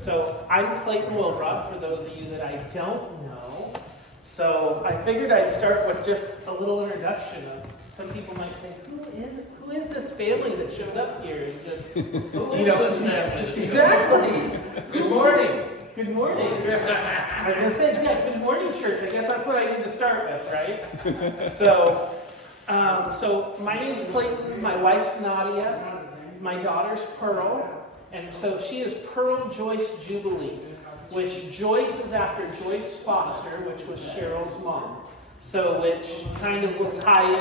So I'm Clayton Willbroad, for those of you that I don't know. So I figured I'd start with just a little introduction of, some people might say, who is this family that showed up here? And just, Who is this family? Exactly. Good morning. Good morning. I was going to say, yeah, good morning, church. I guess that's what I need to start with, right? So my name's Clayton. My wife's Nadia. My daughter's Pearl. And so she is Pearl Joyce Jubilee, which Joyce is after Joyce Foster, which was Cheryl's mom. So which kind of will tie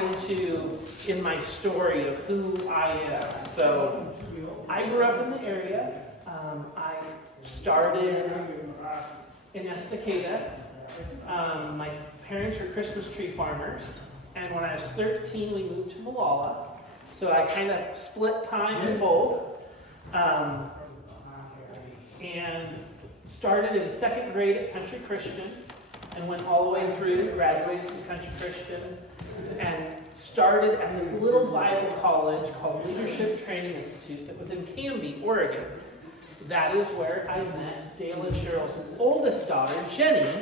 in my story of who I am. So I grew up in the area. I started in Estacada. My parents were Christmas tree farmers. And when I was 13, we moved to Malala. So I kind of split time in both. And started in second grade at Country Christian and went all the way through, graduated from Country Christian, and started at this little Bible college called Leadership Training Institute that was in Canby, Oregon. That is where I met Dale and Cheryl's oldest daughter, Jenny,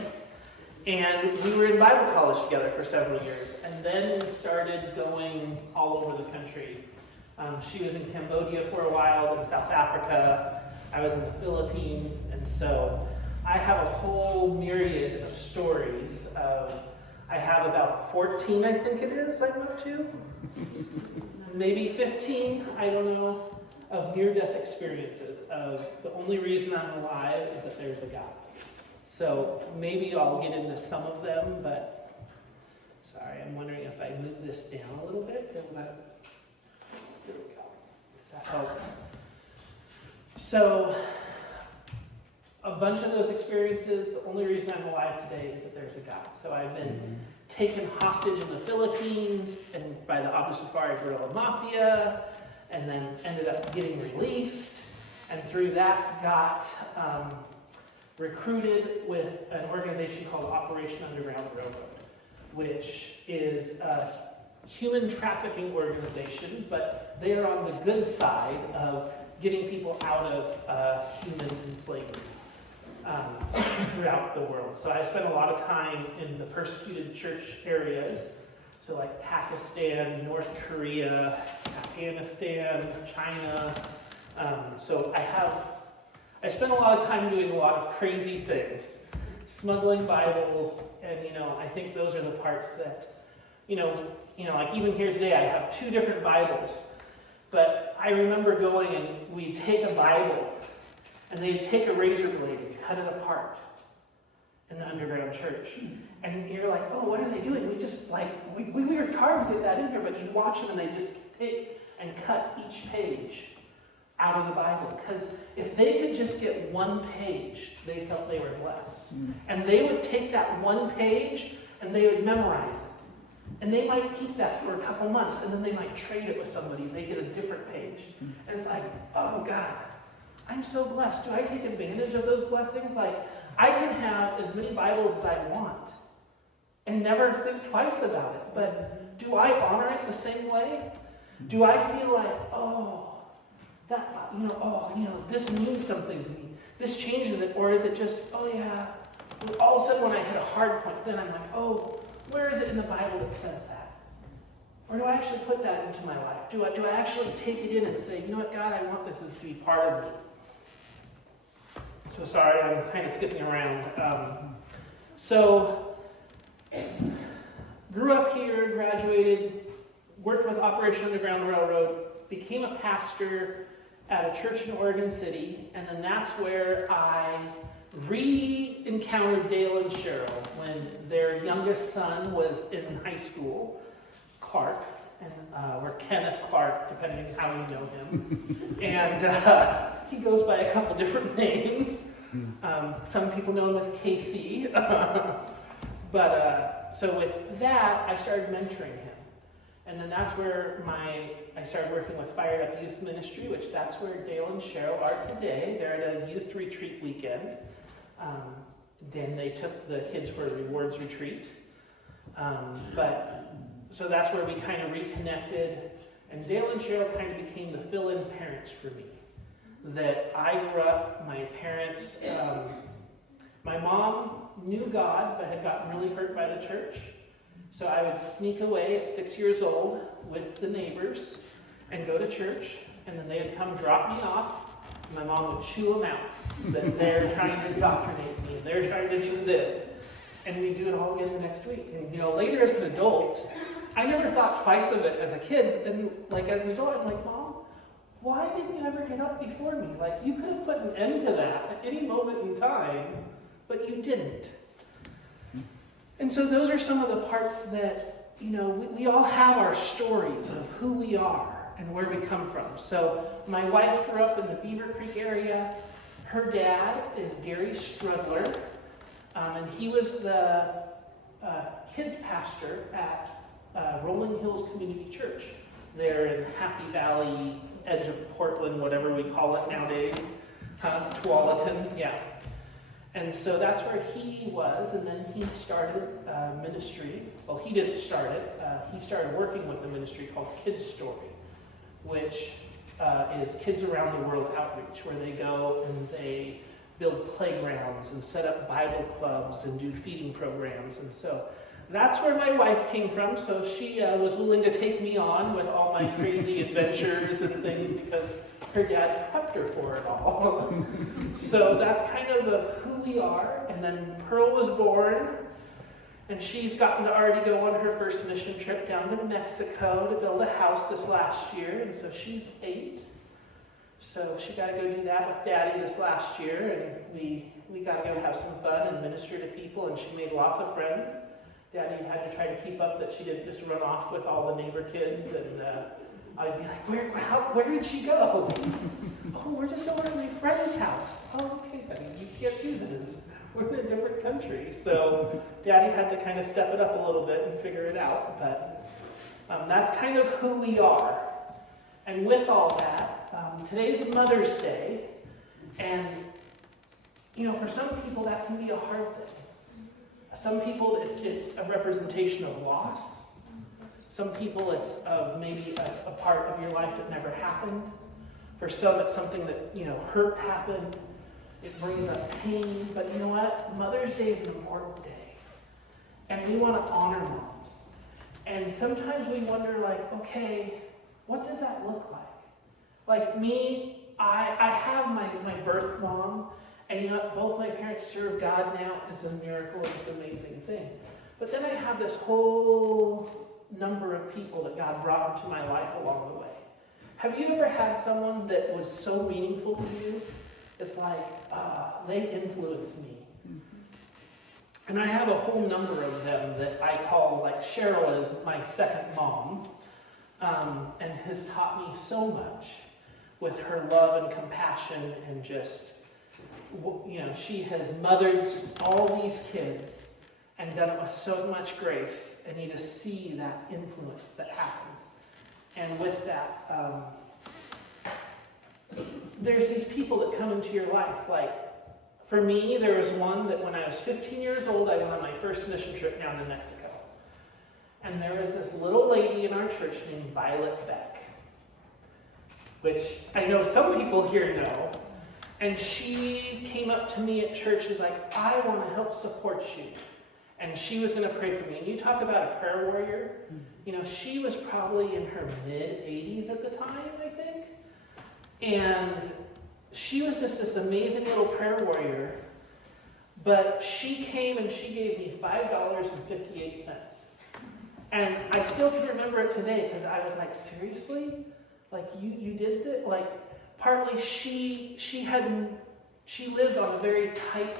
and we were in Bible college together for several years. And then we started going all over the country. She was in Cambodia for a while, then South Africa. I was in the Philippines, and so I have a whole myriad of stories. I have about 14, I think it is, I'm up to. Maybe 15, I don't know, of near-death experiences of the only reason I'm alive is that there's a God. So maybe I'll get into some of them, but sorry, I'm wondering if I move this down a little bit. There we go. Does that help? So, a bunch of those experiences, the only reason I'm alive today is that there's a God. So I've been taken hostage in the Philippines and by the Abu Safari guerrilla mafia, and then ended up getting released, and through that got recruited with an organization called Operation Underground Railroad, which is a human trafficking organization, but they are on the good side of getting people out of human enslavement throughout the world. So I spent a lot of time in the persecuted church areas, so like Pakistan, North Korea, Afghanistan, China. So I spent a lot of time doing a lot of crazy things, smuggling Bibles, and I think those are the parts that, like even here today, I have 2 different Bibles. But I remember going and we'd take a Bible and they'd take a razor blade and cut it apart in the underground church. And you're like, oh, what are they doing? We just we worked hard to get that in here, but you'd watch them and they just take and cut each page out of the Bible. Because if they could just get one page, they felt they were blessed. And they would take that one page and they would memorize it. And they might keep that for a couple months, and then they might trade it with somebody. They get a different page. And it's like, oh God, I'm so blessed. Do I take advantage of those blessings? Like, I can have as many Bibles as I want and never think twice about it. But do I honor it the same way? Do I feel like, this means something to me. This changes it. Or is it just, oh yeah, all of a sudden when I hit a hard point, then I'm like, oh, where is it in the Bible that says that? Or do I actually put that into my life? Do I actually take it in and say, you know what, God, I want this to be part of me? So sorry, I'm kind of skipping around. Grew up here, graduated, worked with Operation Underground Railroad, became a pastor at a church in Oregon City, and then that's where I re-encountered Dale and Cheryl when their youngest son was in high school, Clark, or Kenneth Clark, depending on how you know him. And he goes by a couple different names. Some people know him as KC. So with that, I started mentoring him. And then that's where I started working with Fired Up Youth Ministry, which that's where Dale and Cheryl are today. They're at a youth retreat weekend. Then they took the kids for a rewards retreat. So that's where we kind of reconnected. And Dale and Cheryl kind of became the fill-in parents for me. that I grew up, my parents, my mom knew God, but had gotten really hurt by the church. So I would sneak away at 6 years old with the neighbors and go to church, and then they would come drop me off, and my mom would chew them out, that they're trying to indoctrinate me, and they're trying to do this, and we'd do it all again the next week. And later as an adult, I never thought twice of it as a kid, but then as an adult, I'm like, Mom, why didn't you ever get up before me? You could have put an end to that at any moment in time, but you didn't. And so those are some of the parts that, we all have our stories of who we are and where we come from. So my wife grew up in the Beaver Creek area. Her dad is Gary Strudler, and he was the kids pastor at Rolling Hills Community Church there in Happy Valley, edge of Portland, whatever we call it nowadays, Tualatin, yeah. And so that's where he was, and then he started ministry. Well, he didn't start it. He started working with a ministry called Kids Story, which is Kids Around the World Outreach, where they go and they build playgrounds and set up Bible clubs and do feeding programs. And so that's where my wife came from. So she was willing to take me on with all my crazy adventures and things because her dad prepped her for it all. So that's kind of who we are. And then Pearl was born, and she's gotten to already go on her first mission trip down to Mexico to build a house this last year. And so she's 8. So she got to go do that with Daddy this last year, and we got to go have some fun and minister to people, and she made lots of friends. Daddy had to try to keep up that she didn't just run off with all the neighbor kids, and I'd be like, where did she go? Oh, we're just over at my friend's house. Oh, okay, honey, you can't do this. We're in a different country. So Daddy had to kind of step it up a little bit and figure it out, but that's kind of who we are. And with all that, today's Mother's Day, and for some people that can be a hard thing. Some people it's a representation of loss. Some people it's of maybe a part of your life that never happened. For some it's something that hurt happened. It brings up pain. But you know what? Mother's Day is an important day, and we want to honor moms. And sometimes we wonder, okay, what does that look like? Like me, I have my birth mom, and both my parents serve God now. It's a miracle. It's an amazing thing. But then I have this whole number of people that God brought into my life along the way. Have you ever had someone that was so meaningful to you? It's they influenced me. And I have a whole number of them that I call, Cheryl is my second mom, and has taught me so much with her love and compassion, and just, she has mothered all these kids and done it with so much grace, and you just see that influence that happens. And with that, there's these people that come into your life. For me, there was one that when I was 15 years old, I went on my first mission trip down to Mexico. And there was this little lady in our church named Violet Beck, which I know some people here know. And she came up to me at church, she's like, I want to help support you. And she was going to pray for me. And you talk about a prayer warrior. She was probably in her mid-80s at the time, I think. And she was just this amazing little prayer warrior. But she came and she gave me $5.58. And I still can remember it today because I was like, seriously? You did that? Partly she lived on a very tight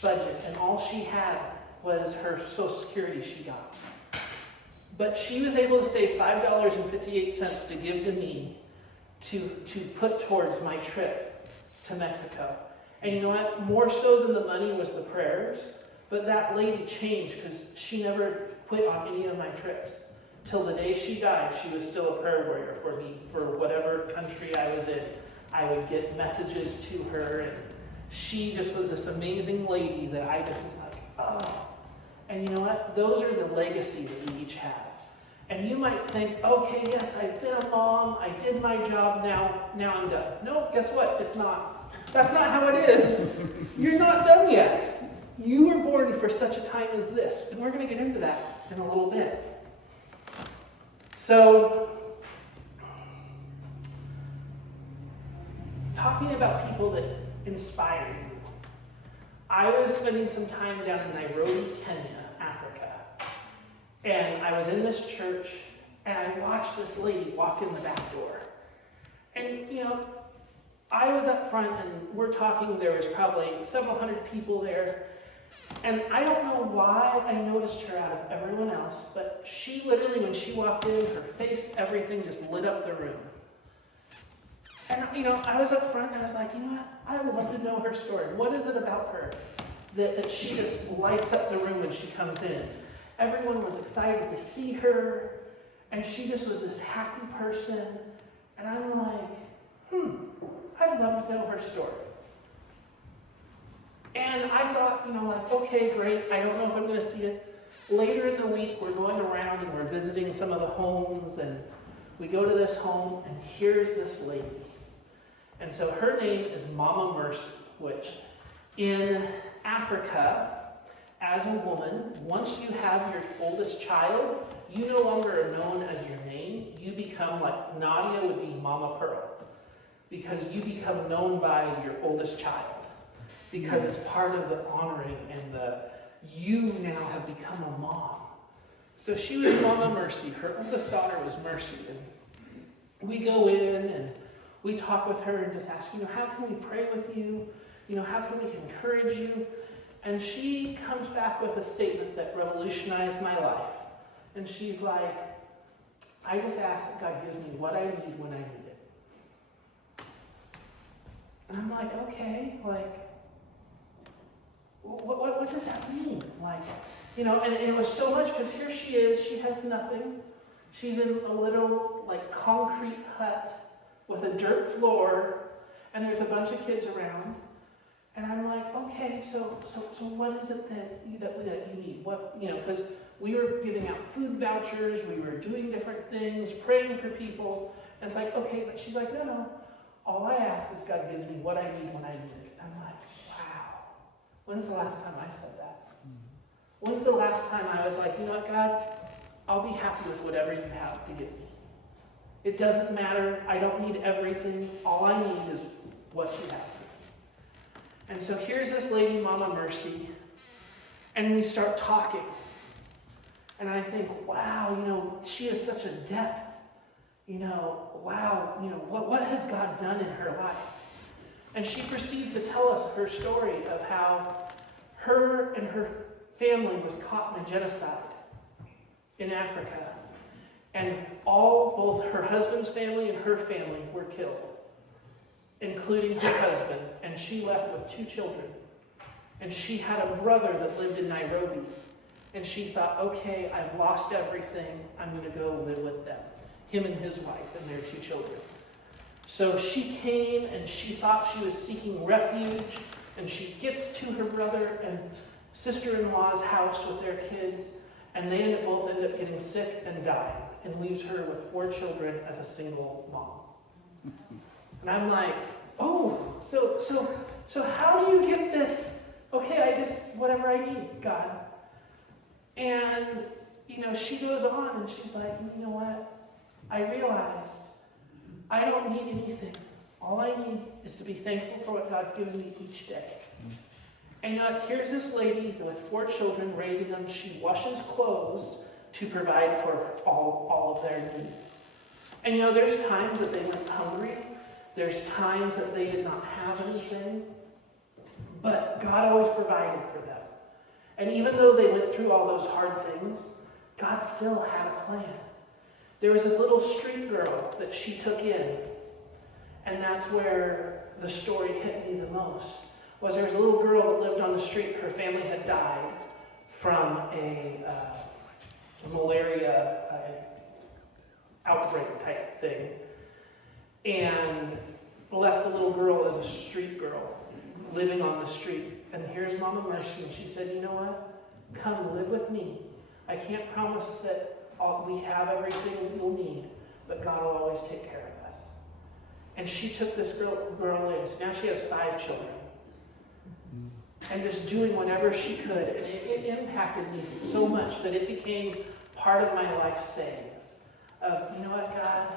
budget, and all she had was her Social Security she got. But she was able to save $5.58 to give to me to put towards my trip to Mexico. And you know what? More so than the money was the prayers, but that lady changed because she never quit on any of my trips. Till the day she died, she was still a prayer warrior for me. For whatever country I was in, I would get messages to her, and she just was this amazing lady that I just was like, oh. And you know what? Those are the legacy that we each have. And you might think, okay, yes, I've been a mom, I did my job, now I'm done. No, guess what? It's not. That's not how it is. You're not done yet. You were born for such a time as this. And we're going to get into that in a little bit. So, talking about people that inspire you. I was spending some time down in Nairobi, Kenya, Africa. And I was in this church, and I watched this lady walk in the back door. And, I was up front, and we're talking, there was probably several hundred people there. And I don't know why I noticed her out of everyone else, but she literally, when she walked in, her face, everything just lit up the room. And, I was up front, and I was like, you know what? I would love to know her story. What is it about her that she just lights up the room when she comes in? Everyone was excited to see her, and she just was this happy person. And I'm like, I'd love to know her story. And I thought, okay, great. I don't know if I'm going to see it. Later in the week, we're going around and we're visiting some of the homes, and we go to this home, and here's this lady. And so her name is Mama Mercy, which in Africa, as a woman, once you have your oldest child, you no longer are known as your name. You become like Nadia would be Mama Pearl, because you become known by your oldest child. Because it's part of the honoring and you now have become a mom. So she was Mama Mercy. Her oldest daughter was Mercy. And we go in and we talk with her and just ask, how can we pray with you? How can we encourage you? And she comes back with a statement that revolutionized my life. And she's like, I just ask that God gives me what I need when I need it. And I'm like, okay, what does that mean? And it was so much, because here she is, she has nothing. She's in a little, concrete hut with a dirt floor, and there's a bunch of kids around. And I'm like, okay, so what is it that you need? What, because we were giving out food vouchers, we were doing different things, praying for people. And it's like, okay, but she's like, no. All I ask is God gives me what I need when I need it. I'm like, wow. When's the last time I said that? When's the last time I was like, God, I'll be happy with whatever you have to give me. It doesn't matter. I don't need everything. All I need is what you have. And so here's this lady, Mama Mercy, and we start talking. And I think, wow, she has such a depth. Wow, what has God done in her life? And she proceeds to tell us her story of how her and her family was caught in a genocide in Africa. And both her husband's family and her family were killed, including her husband. And she left with 2 children. And she had a brother that lived in Nairobi. And she thought, okay, I've lost everything. I'm going to go live with them. Him and his wife and their 2 children. So she came and she thought she was seeking refuge. And she gets to her brother and sister-in-law's house with their kids. And they both end up getting sick and dying. And leaves her with 4 children as a single mom. And I'm like, oh, so how do you get this? Okay, I just, whatever I need, God. And, she goes on and she's like, you know what? I realized I don't need anything. All I need is to be thankful for what God's given me each day. And here's this lady with 4 children, raising them. She washes clothes to provide for all of their needs. And there's times that they went hungry. There's times that they did not have anything. But God always provided for them. And even though they went through all those hard things, God still had a plan. There was this little street girl that she took in. And that's where the story hit me the most. There was a little girl that lived on the street. Her family had died from a malaria outbreak type thing. And left the little girl as a street girl, living on the street. And here's Mama Mercy, and she said, you know what? Come live with me. I can't promise that we have everything we'll need, but God will always take care of us. And she took this girl in. So now she has 5 children. And just doing whatever she could. And it impacted me so much that it became part of my life sayings. Of, you know what, God?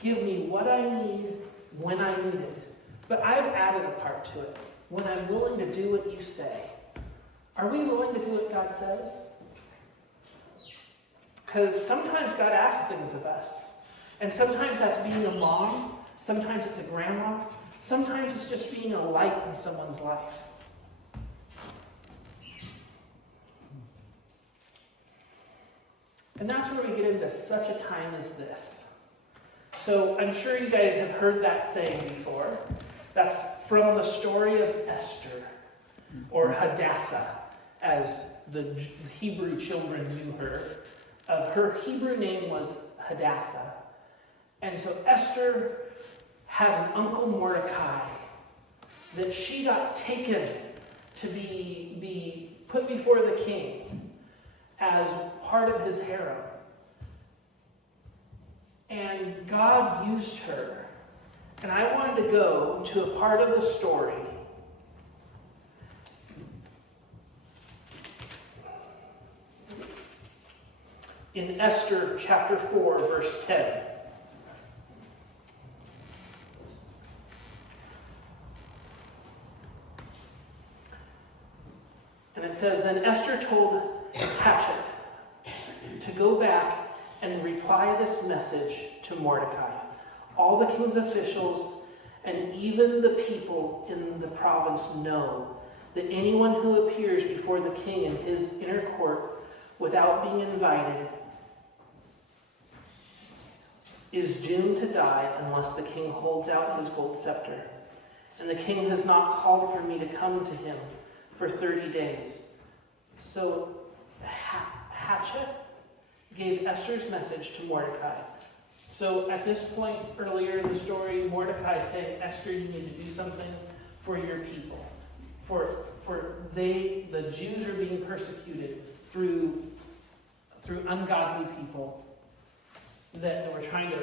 Give me what I need when I need it. But I've added a part to it. When I'm willing to do what you say. Are we willing to do what God says? Because sometimes God asks things of us. And sometimes that's being a mom. Sometimes it's a grandma. Sometimes it's just being a light in someone's life. And that's where we get into such a time as this. So I'm sure you guys have heard that saying before. That's from the story of Esther, or Hadassah, as the Hebrew children knew her. Her Hebrew name was Hadassah. And so Esther had an uncle Mordecai that she got taken to be put before the king as part of his harem. And God used her. And I wanted to go to a part of the story in Esther chapter 4, verse 10. And it says, Then Esther told Hatshepsut to go back and reply this message to Mordecai. All the king's officials and even the people in the province know that anyone who appears before the king in his inner court without being invited is doomed to die unless the king holds out his gold scepter. And the king has not called for me to come to him for 30 days. So Hatshepsut gave Esther's message to Mordecai. So at this point earlier in the story, Mordecai said, Esther, you need to do something for your people. For the Jews are being persecuted through ungodly people that were trying to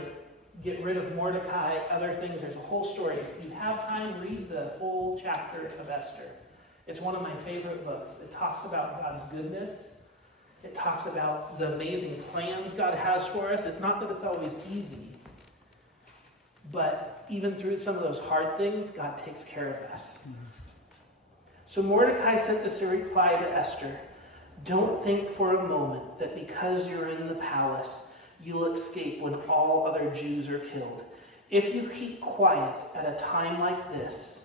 get rid of Mordecai, other things. There's a whole story. If you have time, read the whole chapter of Esther. It's one of my favorite books. It talks about God's goodness. It talks about the amazing plans God has for us. It's not that it's always easy, but even through some of those hard things, God takes care of us. Mm-hmm. So Mordecai sent this reply to Esther. Don't think for a moment that because you're in the palace, you'll escape when all other Jews are killed. If you keep quiet at a time like this,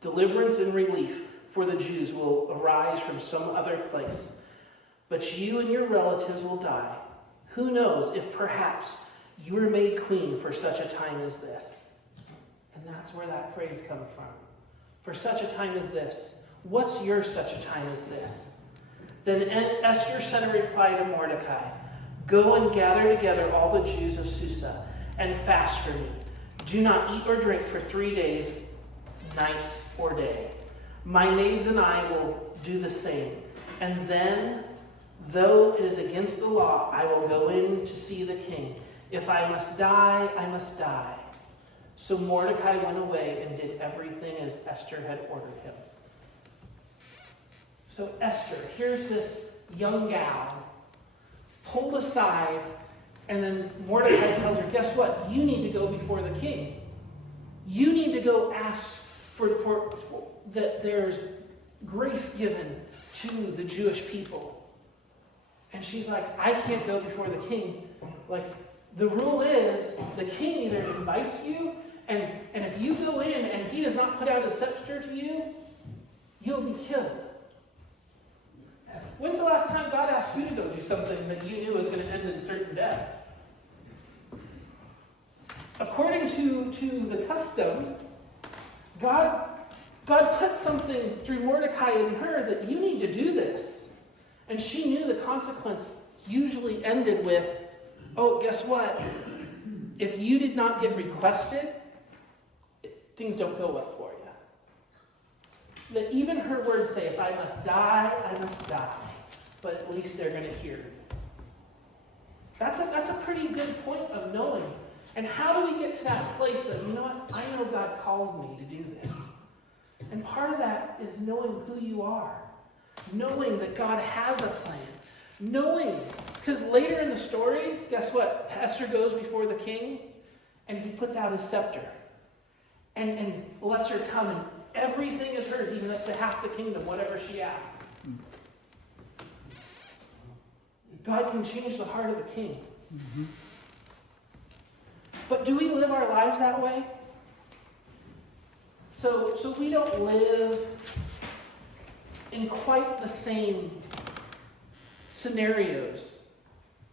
deliverance and relief for the Jews will arise from some other place. But you and your relatives will die. Who knows if perhaps you were made queen for such a time as this? And that's where that phrase comes from. For such a time as this. What's your such a time as this? Then Esther sent a reply to Mordecai. Go and gather together all the Jews of Susa and fast for me. Do not eat or drink for 3 days, nights or day. My maids and I will do the same. And then, though it is against the law, I will go in to see the king. If I must die, I must die. So Mordecai went away and did everything as Esther had ordered him. So Esther, here's this young gal, pulled aside, and then Mordecai tells her, guess what? You need to go before the king. You need to go ask for that there's grace given to the Jewish people. And she's like, I can't go before the king. Like, the rule is the king either invites you, and if you go in and he does not put out his scepter to you, you'll be killed. When's the last time God asked you to go do something that you knew was going to end in certain death? According to the custom, God put something through Mordecai in her that you need to do this. And she knew the consequence usually ended with, oh, guess what? If you did not get requested, things don't go well for you. That even her words say, if I must die, I must die. but at least they're going to hear. That's a pretty good point of knowing. And how do we get to that place of, you know what, I know God called me to do this. And part of that is knowing who you are. Knowing that God has a plan. Knowing, because later in the story, guess what? Esther goes before the king, and he puts out his scepter. And lets her come, and everything is hers, even up to half the kingdom, whatever she asks. God can change the heart of a king. Mm-hmm. But do we live our lives that way? So we don't live in quite the same scenarios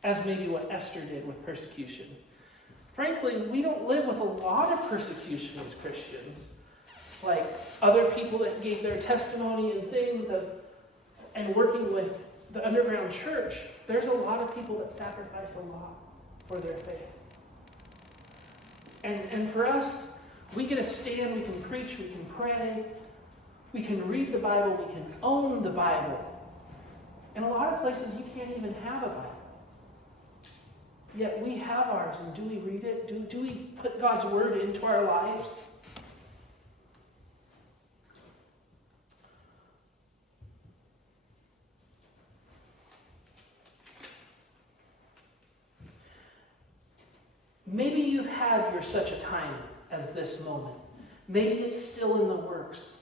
as maybe what Esther did with persecution. Frankly, we don't live with a lot of persecution as Christians. Like other people that gave their testimony and things and working with the underground church, there's a lot of people that sacrifice a lot for their faith. And for us, we get to stand, we can preach, we can pray, we can read the Bible, we can own the Bible. In a lot of places, you can't even have a Bible. Yet we have ours, and do we read it? Do we put God's Word into our lives? Maybe you've had your such a time as this moment. Maybe it's still in the works.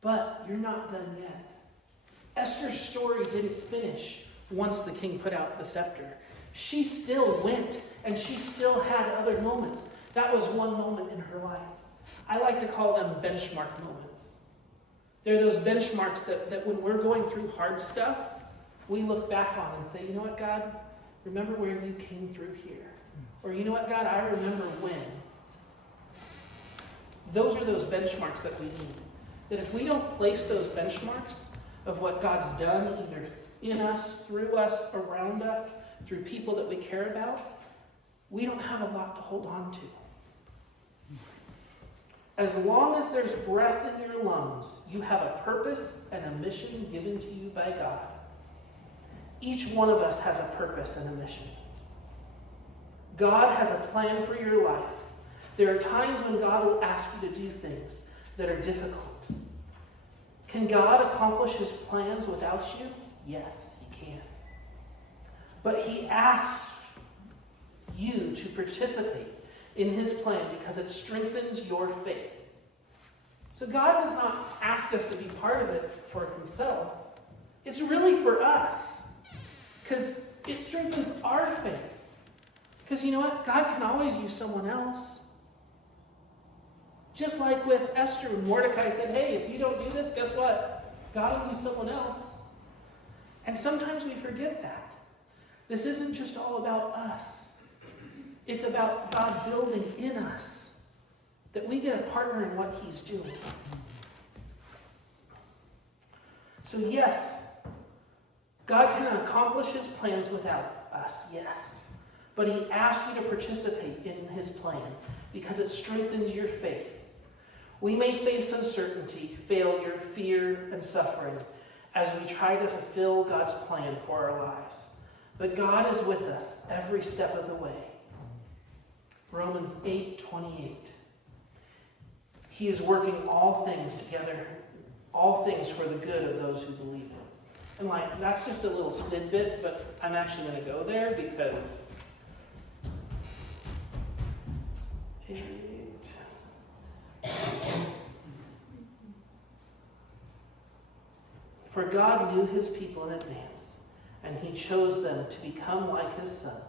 But you're not done yet. Esther's story didn't finish once the king put out the scepter. She still went, and she still had other moments. That was one moment in her life. I like to call them benchmark moments. They're those benchmarks that when we're going through hard stuff, we look back on and say, you know what, God? Remember where you came through here. Or you know what, God? I remember when. Those are those benchmarks that we need. That if we don't place those benchmarks of what God's done, either in us, through us, around us, through people that we care about, we don't have a lot to hold on to. As long as there's breath in your lungs, you have a purpose and a mission given to you by God. Each one of us has a purpose and a mission. God has a plan for your life. There are times when God will ask you to do things that are difficult. Can God accomplish his plans without you? Yes, he can. But he asks you to participate in his plan because it strengthens your faith. So God does not ask us to be part of it for himself. It's really for us. Because it strengthens our faith. Because you know what? God can always use someone else. Just like with Esther when Mordecai said, hey, if you don't do this, guess what? God will use someone else. And sometimes we forget that. This isn't just all about us. It's about God building in us. That we get a partner in what he's doing. So yes, God can accomplish his plans without us, yes. But he asks you to participate in his plan because it strengthens your faith. We may face uncertainty, failure, fear, and suffering as we try to fulfill God's plan for our lives. But God is with us every step of the way. Romans 8:28. He is working all things together, all things for the good of those who believe him. And that's just a little snippet, but I'm actually going to go there because for God knew his people in advance, and he chose them to become like his son,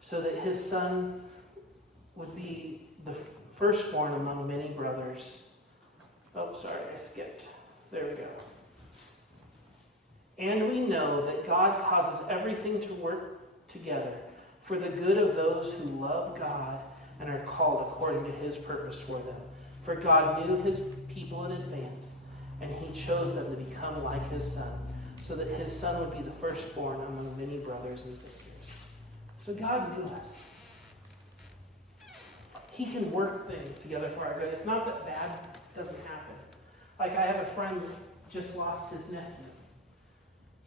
so that his son would be the firstborn among many brothers. Oh, sorry, I skipped. There we go. And we know that God causes everything to work together for the good of those who love God and are called according to his purpose for them. For God knew his people in advance, and he chose them to become like his son, so that his son would be the firstborn among many brothers and sisters. So God knew us. He can work things together for our good. It's not that bad doesn't happen. Like I have a friend that just lost his nephew.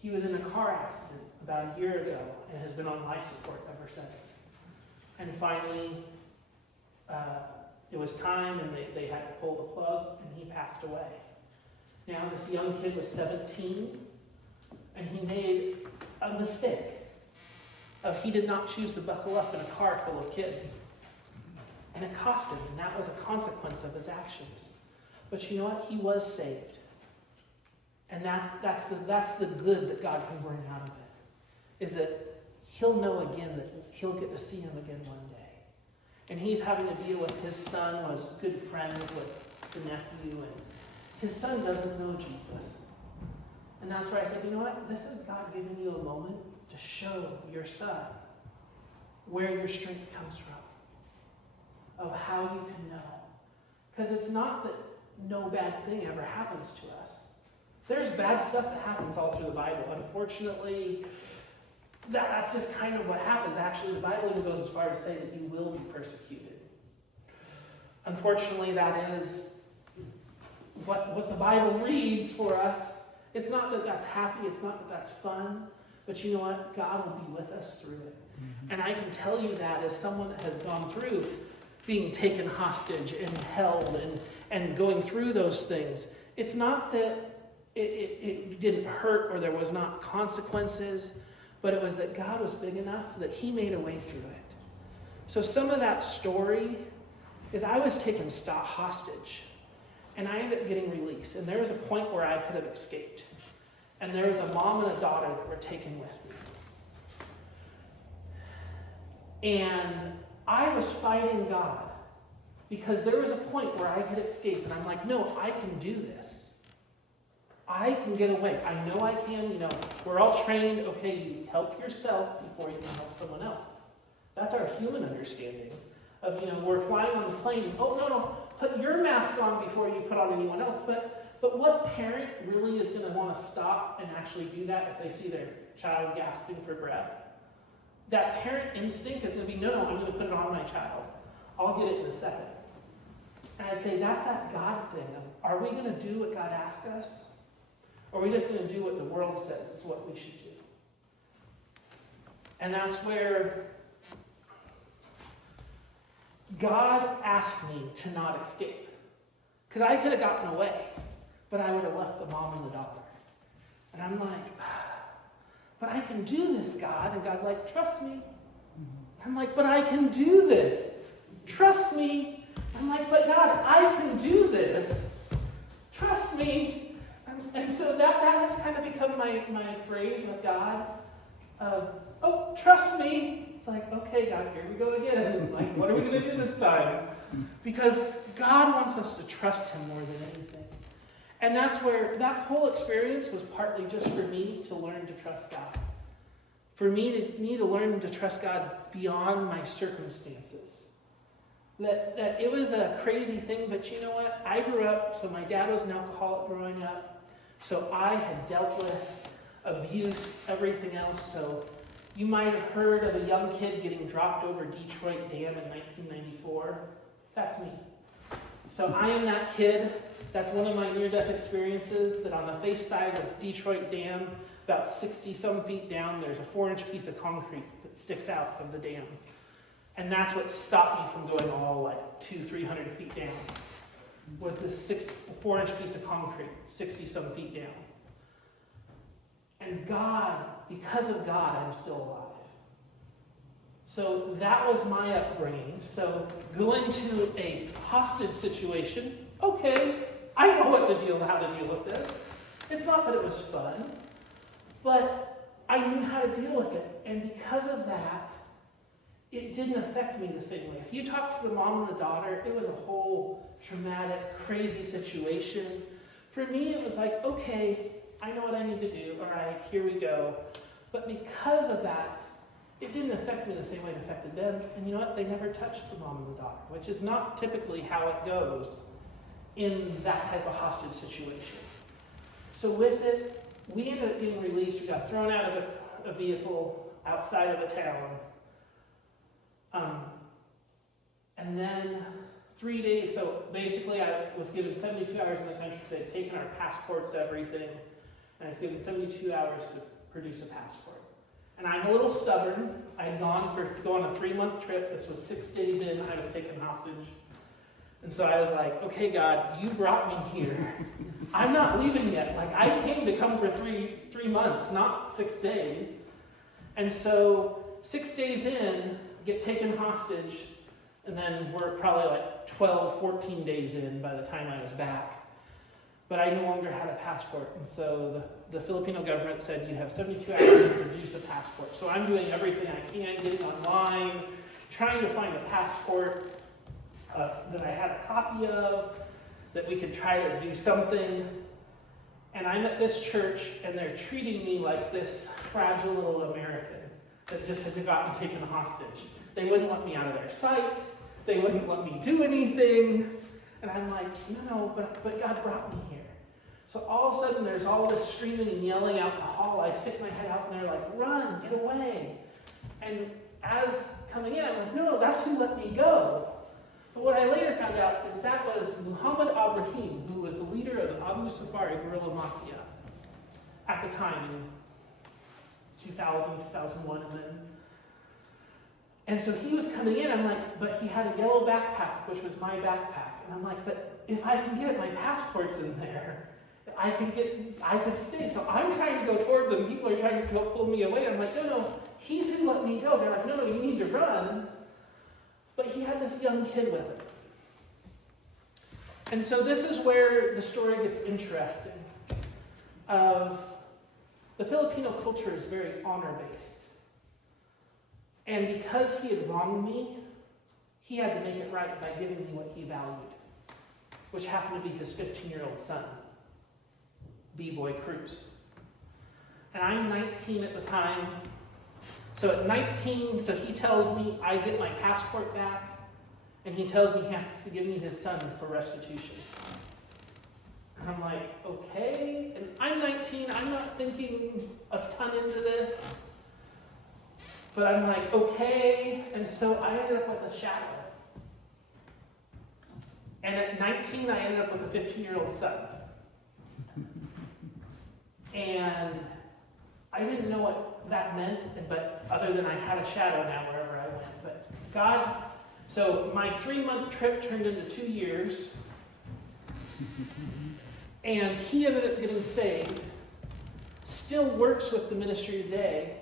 He was in a car accident about a year ago and has been on life support ever since. And finally, it was time, and they had to pull the plug, and he passed away. Now, this young kid was 17, and he made a mistake. He did not choose to buckle up in a car full of kids. And it cost him, and that was a consequence of his actions. But you know what? He was saved. And that's the good that God can bring out of it, is that he'll know again that he'll get to see him again one day. And he's having to deal with his son, was good friends with the nephew, and his son doesn't know Jesus. And that's where I said, you know what? This is God giving you a moment to show your son where your strength comes from, of how you can know. Because it's not that no bad thing ever happens to us. There's bad stuff that happens all through the Bible. Unfortunately, that's just kind of what happens. Actually, the Bible even goes as far as to say that you will be persecuted. Unfortunately, that is what the Bible reads for us. It's not that that's happy. It's not that that's fun. But you know what? God will be with us through it. Mm-hmm. And I can tell you that as someone that has gone through being taken hostage and held and going through those things. It's not that it didn't hurt or there was not consequences, but it was that God was big enough that he made a way through it. So some of that story is I was taken hostage, and I ended up getting released. And there was a point where I could have escaped. And there was a mom and a daughter that were taken with me. And I was fighting God, because there was a point where I could escape, and I'm like, no, I can do this. I can get away. I know I can. You know, we're all trained, okay, you help yourself before you can help someone else. That's our human understanding of, you know, we're flying on the plane, oh, no, put your mask on before you put on anyone else. But what parent really is going to want to stop and actually do that if they see their child gasping for breath? That parent instinct is going to be, no, I'm going to put it on my child. I'll get it in a second. And I'd say that's that God thing of, are we going to do what God asked us? Or are we just going to do what the world says is what we should do? And that's where God asked me to not escape. Because I could have gotten away, but I would have left the mom and the daughter. And I'm like, but I can do this, God. And God's like, trust me. I'm like, but I can do this. Trust me. I'm like, but God, I can do this. Trust me. And so that has kind of become my phrase with God of, oh, trust me. It's like, okay, God, here we go again. Like, what are we going to do this time? Because God wants us to trust him more than anything. And that's where that whole experience was partly just for me to learn to trust God. For me to learn to trust God beyond my circumstances. That it was a crazy thing, but you know what? I grew up, so my dad was an alcoholic growing up. So I had dealt with abuse, everything else. So you might have heard of a young kid getting dropped over Detroit Dam in 1994. That's me. So I am that kid. That's one of my near-death experiences, that on the face side of Detroit Dam, about 60-some feet down, there's a 4-inch piece of concrete that sticks out of the dam. And that's what stopped me from going all like 200-300 feet down, was this 4-inch piece of concrete, 60-some feet down. And God, because of God, I'm still alive. So that was my upbringing. So going to a hostage situation, okay, I know how to deal with this. It's not that it was fun, but I knew how to deal with it. And because of that, it didn't affect me the same way. If you talk to the mom and the daughter, it was a whole traumatic, crazy situation. For me, it was like, okay, I know what I need to do. All right, here we go. But because of that, it didn't affect me the same way it affected them. And you know what? They never touched the mom and the daughter, which is not typically how it goes in that type of hostage situation. So with it, we ended up getting released. We got thrown out of a vehicle outside of a town. And then 3 days, so basically I was given 72 hours in the country because they had taken our passports, everything. and I was given 72 hours to produce a passport. And I'm a little stubborn. I had gone to go on a 3-month trip. This was 6 days in. I was taken hostage. And so I was like, okay, God, you brought me here. I'm not leaving yet. Like, I came to come for three months, not 6 days. And so 6 days in, get taken hostage, and then we're probably like 12, 14 days in by the time I was back. But I no longer had a passport, and so the Filipino government said you have 72 hours to produce a passport. So I'm doing everything I can, getting online, trying to find a passport that I had a copy of, that we could try to do something. And I'm at this church, and they're treating me like this fragile little American that just had gotten taken hostage. They wouldn't let me out of their sight. They wouldn't let me do anything. And I'm like, no, but God brought me here. So all of a sudden, there's all this screaming and yelling out in the hall. I stick my head out, and they're like, run, get away. And as coming in, I'm like, no, that's who let me go. But what I later found out is that was Muhammad Ibrahim, who was the leader of the Abu Safari guerrilla mafia at the time, in 2000, 2001, and then. And so he was coming in, I'm like, but he had a yellow backpack, which was my backpack. And I'm like, but if I can get it, my passport's in there. I could stay. So I'm trying to go towards him. People are trying to pull me away. I'm like, no, he's who let me go. They're like, no, you need to run. But he had this young kid with him. And so this is where the story gets interesting. The Filipino culture is very honor-based. And because he had wronged me, he had to make it right by giving me what he valued, which happened to be his 15-year-old son, B-Boy Cruz. And I'm 19 at the time. So at 19, so he tells me I get my passport back, and he tells me he has to give me his son for restitution. And I'm like, okay. And I'm 19, I'm not thinking a ton into this. But I'm like, okay. And so I ended up with a shadow. And at 19, I ended up with a 15-year-old son. And I didn't know what that meant, but other than I had a shadow now wherever I went. But God, so my 3-month trip turned into 2 years. And he ended up getting saved. Still works with the ministry today.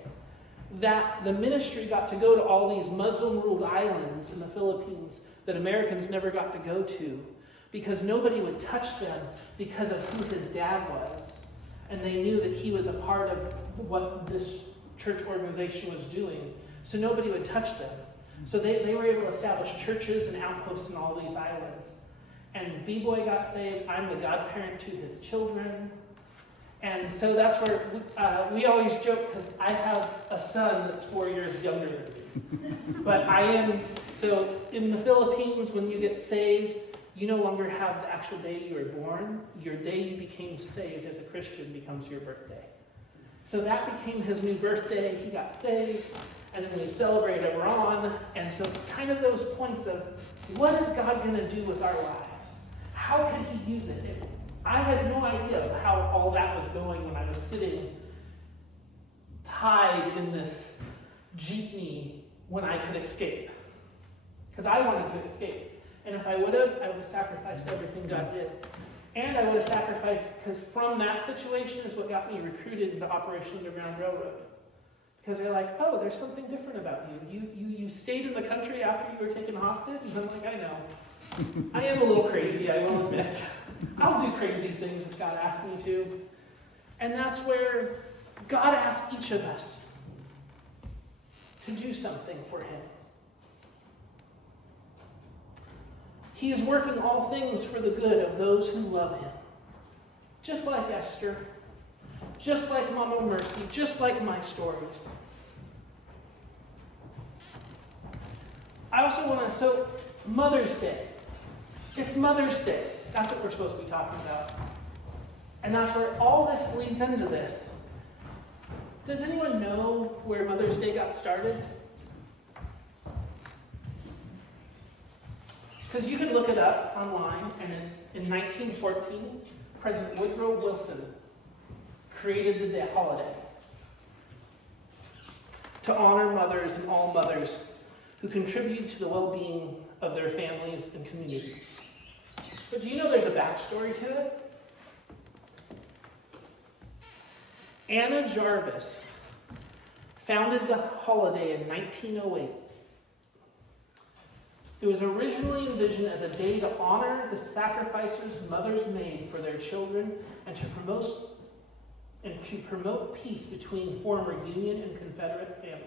That the ministry got to go to all these Muslim-ruled islands in the Philippines that Americans never got to go to because nobody would touch them because of who his dad was. And they knew that he was a part of what this church organization was doing. So nobody would touch them. So they were able to establish churches and outposts in all these islands. And B-Boy got saved. I'm the godparent to his children. And so that's where we always joke because I have a son that's 4 years younger than me. But I am, so in the Philippines, when you get saved, you no longer have the actual day you were born. Your day you became saved as a Christian becomes your birthday. So that became his new birthday. He got saved. And then we celebrate Ramadan. And so kind of those points of what is God going to do with our lives? How could he use it? I had no idea of how all that was going when I was sitting tied in this jeepney when I could escape. Because I wanted to escape. And if I would have sacrificed everything God did. And I would have sacrificed, because from that situation is what got me recruited into Operation Underground Railroad. Because they're like, oh, there's something different about you. You stayed in the country after you were taken hostage? And I'm like, I know. I am a little crazy, I will admit. I'll do crazy things if God asks me to. And that's where God asks each of us to do something for him. He is working all things for the good of those who love him. Just like Esther, just like Mama Mercy, just like my stories. I also want to, so Mother's Day. It's Mother's Day. That's what we're supposed to be talking about. And that's where all this leads into this. Does anyone know where Mother's Day got started? Because you can look it up online, and it's in 1914, President Woodrow Wilson created the holiday to honor mothers and all mothers who contribute to the well-being of their families and communities. But do you know there's a backstory to it? Anna Jarvis founded the holiday in 1908. It was originally envisioned as a day to honor the sacrifices mothers made for their children and to promote peace between former Union and Confederate families.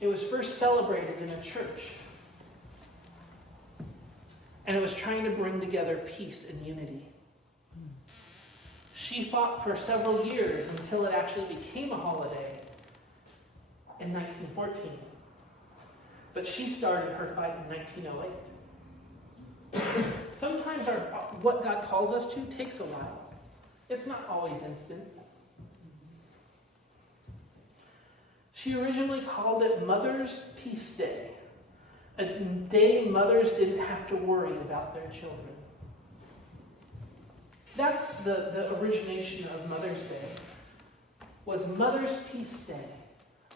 It was first celebrated in a church, and it was trying to bring together peace and unity. She fought for several years until it actually became a holiday in 1914. But she started her fight in 1908. Sometimes what God calls us to takes a while. It's not always instant. She originally called it Mother's Peace Day, a day mothers didn't have to worry about their children. That's the origination of Mother's Day, was Mother's Peace Day,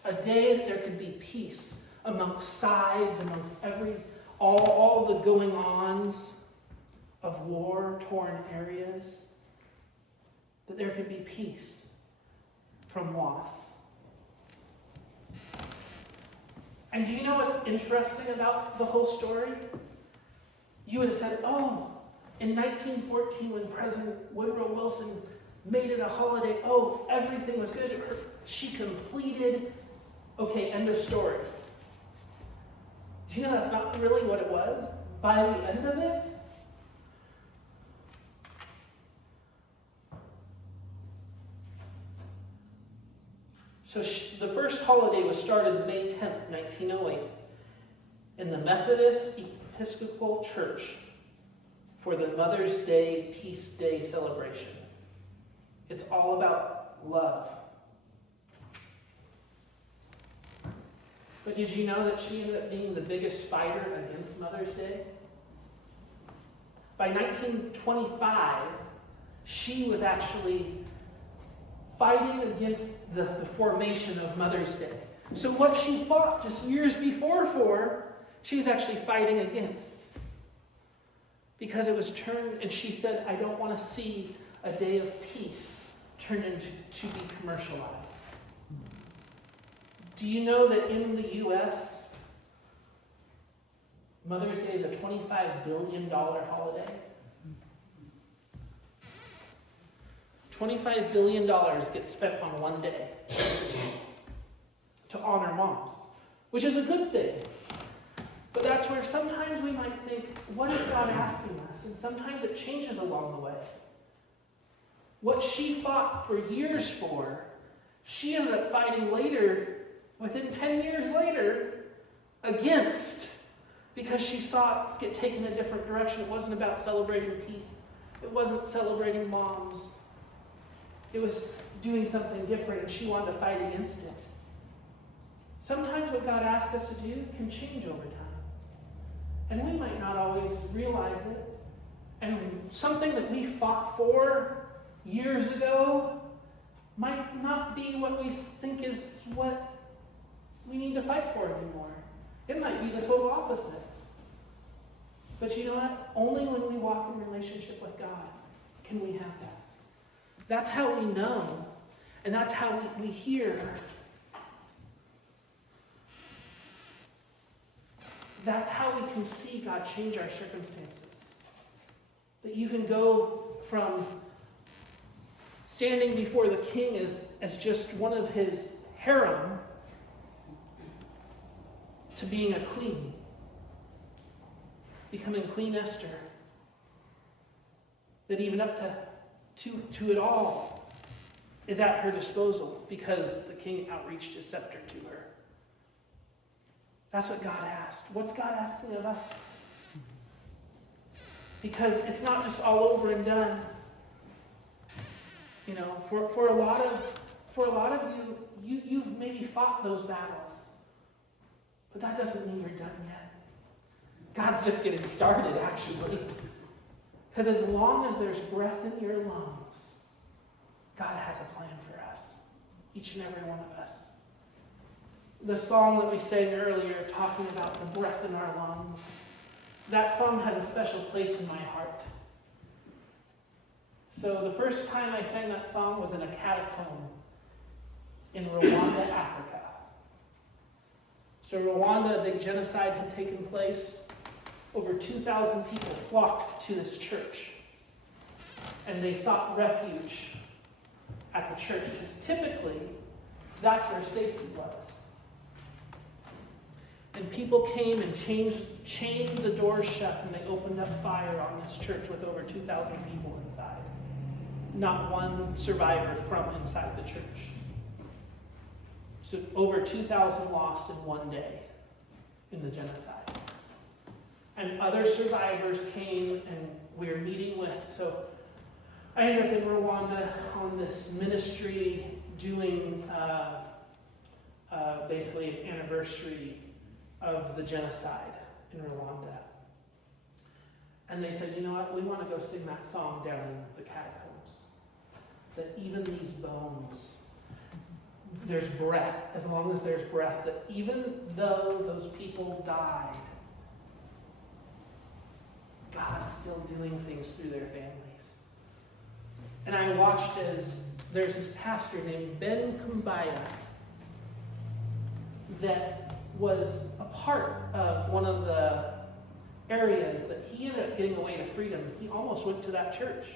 a day that there could be peace amongst sides, amongst all the going-ons of war-torn areas, that there could be peace from loss. And do you know what's interesting about the whole story? You would have said, oh, in 1914 when President Woodrow Wilson made it a holiday, oh, everything was good. She completed. Okay, end of story. Do you know that's not really what it was? By the end of it, so the first holiday was started May 10th, 1908, in the Methodist Episcopal Church for the Mother's Day Peace Day celebration. It's all about love. But did you know that she ended up being the biggest fighter against Mother's Day? By 1925, she was actually fighting against the formation of Mother's Day. So what she fought just years before for, she was actually fighting against. Because it was turned, and she said, I don't want to see a day of peace turned into to be commercialized. Do you know that in the U.S., Mother's Day is a $25 billion holiday? $25 billion gets spent on one day to honor moms, which is a good thing. But that's where sometimes we might think, what is God asking us? And sometimes it changes along the way. What she fought for years for, she ended up fighting later, within 10 years later, against, because she saw it get taken a different direction. It wasn't about celebrating peace. It wasn't celebrating moms. It was doing something different, and she wanted to fight against it. Sometimes what God asks us to do can change over time. And we might not always realize it. And something that we fought for years ago might not be what we think is what we need to fight for anymore. It might be the total opposite. But you know what? Only when we walk in relationship with God can we have that. That's how we know, and that's how we hear. That's how we can see God change our circumstances. That you can go from standing before the king as just one of his harem to being a queen, becoming Queen Esther. That even up to it all is at her disposal because the king outreached his scepter to her. That's what God asked. What's God asking of us? Because it's not just all over and done. You know, for a lot of you've maybe fought those battles, but that doesn't mean you're done yet. God's just getting started, actually. Because as long as there's breath in your lungs, God has a plan for us, each and every one of us. The song that we sang earlier, talking about the breath in our lungs, that song has a special place in my heart. So the first time I sang that song was in a catacomb in Rwanda, Africa. So Rwanda, a big genocide had taken place. Over 2,000 people flocked to this church. And they sought refuge at the church, because typically that's where safety was. And people came and chained the doors shut, and they opened up fire on this church with over 2,000 people inside. Not one survivor from inside the church. So over 2,000 lost in one day in the genocide. And other survivors came, and we were meeting with, so I ended up in Rwanda on this ministry doing basically an anniversary of the genocide in Rwanda. And they said, you know what, we want to go sing that song down in the catacombs. That even these bones, there's breath, as long as there's breath, that even though those people died, God's still doing things through their families. And I watched as there's this pastor named Ben Kumbaya that was a part of one of the areas that he ended up getting away to freedom. He almost went to that church,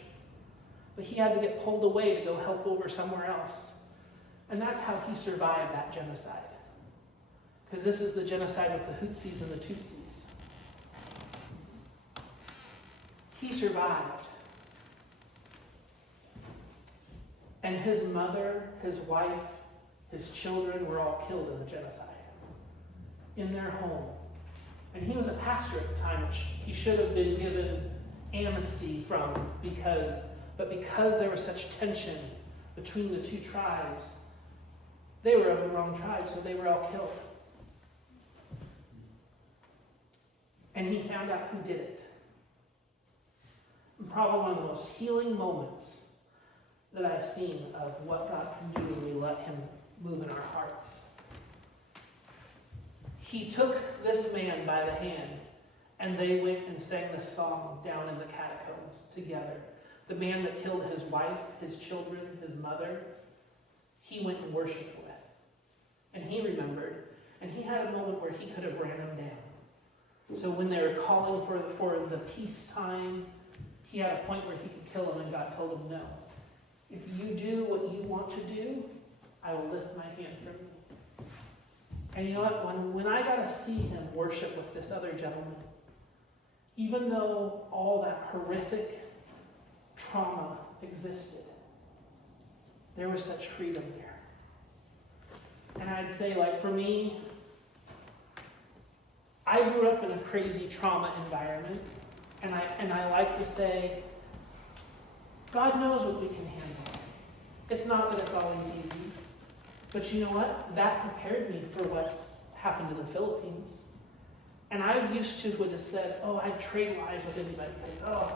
but he had to get pulled away to go help over somewhere else. And that's how he survived that genocide. Because this is the genocide of the Hutsis and the Tutsis. He survived. And his mother, his wife, his children were all killed in the genocide. In their home. And he was a pastor at the time, which he should have been given amnesty from, because there was such tension between the two tribes, they were of the wrong tribe, so they were all killed. And he found out who did it. And probably one of the most healing moments that I've seen of what God can do when we let him move in our hearts. He took this man by the hand, and they went and sang this song down in the catacombs together. The man that killed his wife, his children, his mother, he went and worshipped with. And he remembered, and he had a moment where he could have ran him down. So when they were calling for the peacetime, he had a point where he could kill him, and God told him no. If you do what you want to do, I will lift my hand from you. And you know what? When I got to see him worship with this other gentleman, even though all that horrific trauma existed, there was such freedom there. And I'd say, like, for me, I grew up in a crazy trauma environment, and I like to say, God knows what we can handle. It's not that it's always easy. But you know what? That prepared me for what happened in the Philippines. And I used to would have said, oh, I'd trade lives with anybody. Because,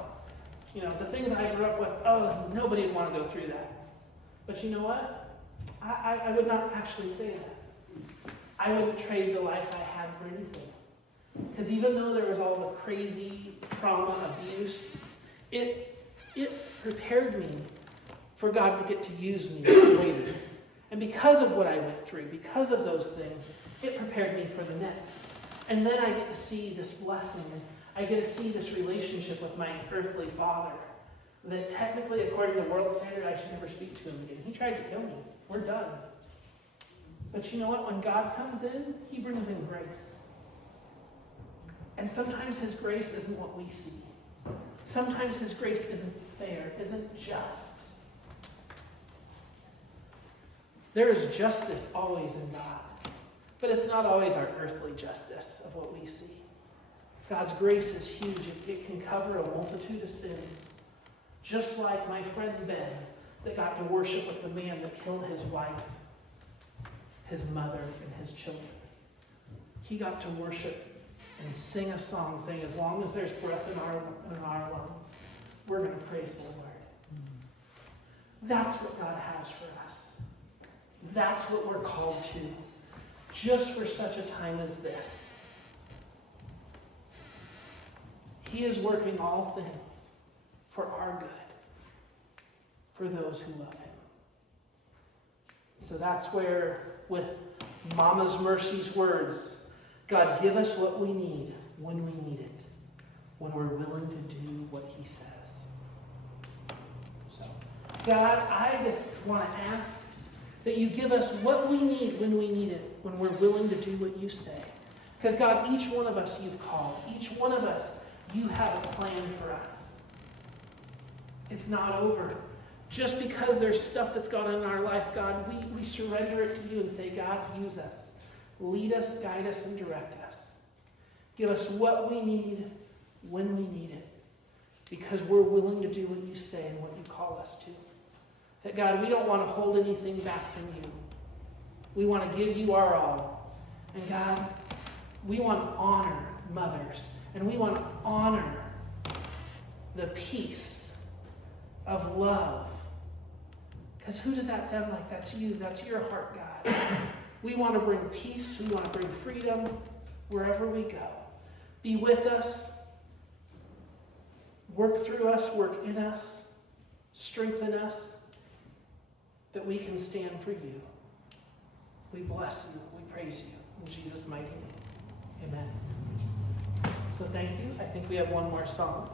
the things I grew up with, nobody would want to go through that. But you know what? I would not actually say that. I wouldn't trade the life I had for anything. Because even though there was all the crazy trauma, abuse, it prepared me for God to get to use me later. And because of what I went through, because of those things, it prepared me for the next. And then I get to see this blessing, and I get to see this relationship with my earthly father. That technically, according to world standard, I should never speak to him again. He tried to kill me. We're done. But you know what? When God comes in, he brings in grace. And sometimes his grace isn't what we see. Sometimes his grace isn't fair, isn't just. There is justice always in God, but it's not always our earthly justice of what we see. God's grace is huge. It can cover a multitude of sins. Just like my friend Ben that got to worship with the man that killed his wife, his mother, and his children. He got to worship and sing a song saying, as long as there's breath in our lungs, we're going to praise the Lord. That's what God has for us. That's what we're called to, just for such a time as this. He is working all things for our good, for those who love him. So that's where, with Mama's Mercy's words, God, give us what we need when we need it, when we're willing to do what he says. So, God, I just want to ask that you give us what we need when we need it, when we're willing to do what you say. Because, God, each one of us you've called. Each one of us, you have a plan for us. It's not over. Just because there's stuff that's gone on in our life, God, we surrender it to you and say, God, use us. Lead us, guide us, and direct us. Give us what we need when we need it. Because we're willing to do what you say and what you call us to. That, God, we don't want to hold anything back from you. We want to give you our all. And God, we want to honor mothers. And we want to honor the peace of love. Because who does that sound like? That's you. That's your heart, God. We want to bring peace. We want to bring freedom wherever we go. Be with us. Work through us. Work in us. Strengthen us. That we can stand for you. We bless you. We praise you. In Jesus' mighty name. Amen. So thank you. I think we have one more song.